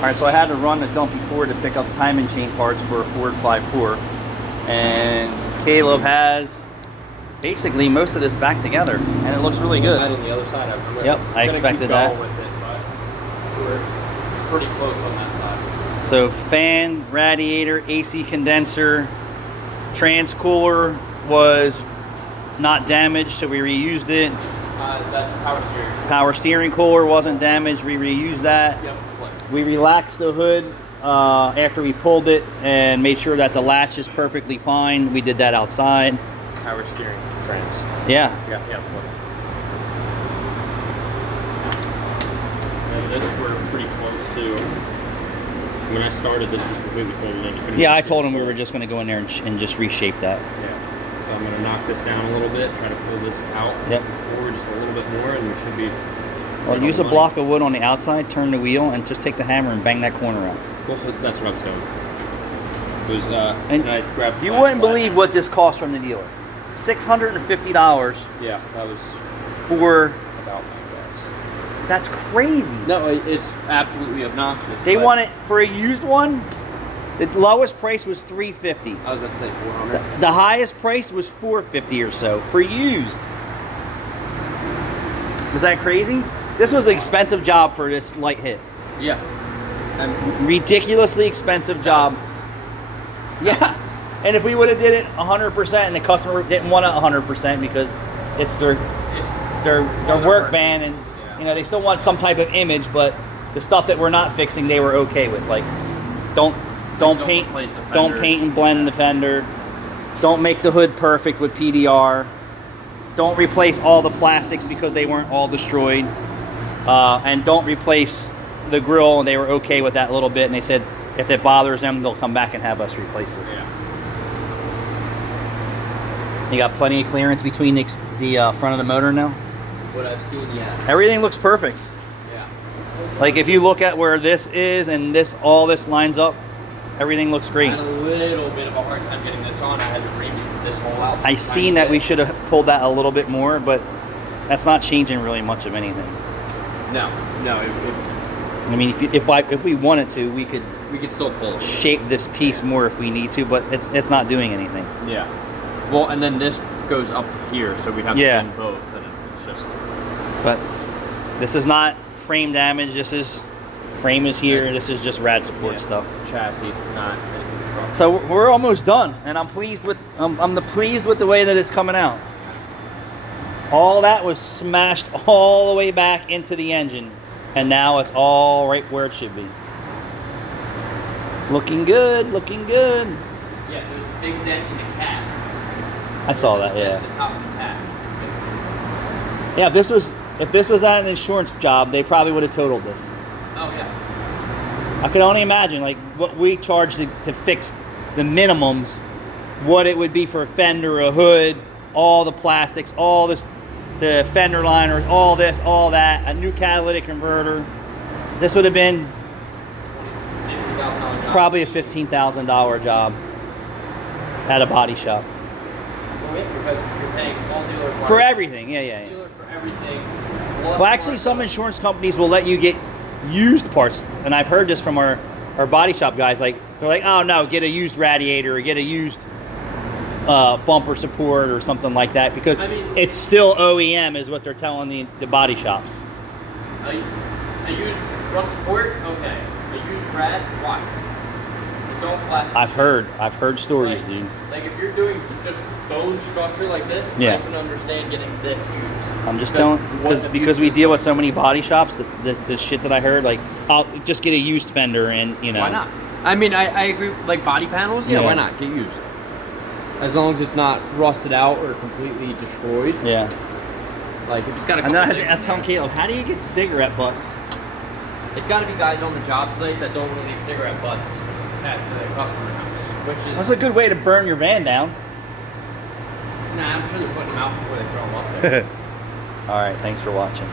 All right, so I had to run to Dumpy Ford to pick up timing chain parts for a Ford 5.4, and Caleb has basically most of this back together, and it looks really good. On the other side, I expected that. With it, but we're pretty close on that side. So fan, radiator, AC condenser, trans cooler was not damaged, so we reused it. That's power steering. Power steering cooler wasn't damaged, we reused that. Yep. We relaxed the hood after we pulled it and made sure that the latch is perfectly fine. We did that outside. Power steering, trans. Yeah. Yeah. And this we're pretty close to. When I started, this was completely folded in. Yeah, I told him we were just going to go in there and just reshape that. Yeah. So I'm going to knock this down a little bit, try to pull this out forward just a little bit more, and we should be. Well, use a block of wood on the outside, turn the wheel, and just take the hammer and bang that corner out. Well, so that's what I was doing. It was, and I grabbed. You wouldn't believe what this cost from the dealer. $650. Yeah, that was for about my guess. That's crazy. No, it's absolutely obnoxious. They want it for a used one. The lowest price was $350. I was about to say $400. The highest price was $450 or so for used. Was that crazy? This was an expensive job for this light hit. Yeah. And ridiculously expensive job. Yeah. And if we would have did it 100% and the customer didn't want it 100% because it's their work van, and you know they still want some type of image, but the stuff that we're not fixing they were okay with. Like don't paint and blend the fender. Don't make the hood perfect with PDR. Don't replace all the plastics because they weren't all destroyed. And don't replace the grill, and they were okay with that a little bit, and they said if it bothers them they'll come back and have us replace it. Yeah. You got plenty of clearance between the front of the motor now? What I've seen, yeah. Everything looks perfect. Yeah. Like if you look at where this is and all this lines up, everything looks great. I had a little bit of a hard time getting this on. I had to reach this hole out. I seen that we should have pulled that a little bit more, but that's not changing really much of anything. No. I mean, if we wanted to, we could still pull it. Shape this piece more if we need to, but it's not doing anything. Yeah. Well, and then this goes up to here, so we have to bend both, and it's just. But this is not frame damage. Frame is here. This is just rad support stuff. Chassis, not anything structural. So we're almost done, and I'm pleased with pleased with the way that it's coming out. All that was smashed all the way back into the engine, and now it's all right where it should be. Looking good, looking good. Yeah, there's a big dent in the cab. I saw that, yeah. At the top of the cab. Yeah, if this was on an insurance job, they probably would have totaled this. Oh yeah. I can only imagine like what we charge to fix the minimums, what it would be for a fender, a hood, all the plastics, all this, the fender liners, all this, all that, a new catalytic converter. This would have been probably a $15,000 job at a body shop. Because you're paying all dealer parts. For everything, yeah. Dealer for everything. Well, actually, some insurance companies will let you get used parts, and I've heard this from our body shop guys. Like they're like, oh no, get a used radiator or get a used bumper support or something like that, because it's still OEM is what they're telling the body shops. A used front support, okay. A used rad, why? It's all plastic. I've heard stories, dude. Like if you're doing just bone structure like this, I can understand getting this used. I'm just telling, because we deal with so many body shops, that the shit that I heard, like I'll just get a used fender, and you know. Why not? I mean, I agree. Like body panels, why not get used? As long as it's not rusted out or completely destroyed. Yeah. Like if it's got a. And then I was telling Caleb, how do you get cigarette butts? It's got to be guys on the job site that don't want to leave cigarette butts at the customer house, which is. That's a good way to burn your van down. Nah, I'm sure they're putting them out before they throw them up there. All right, thanks for watching.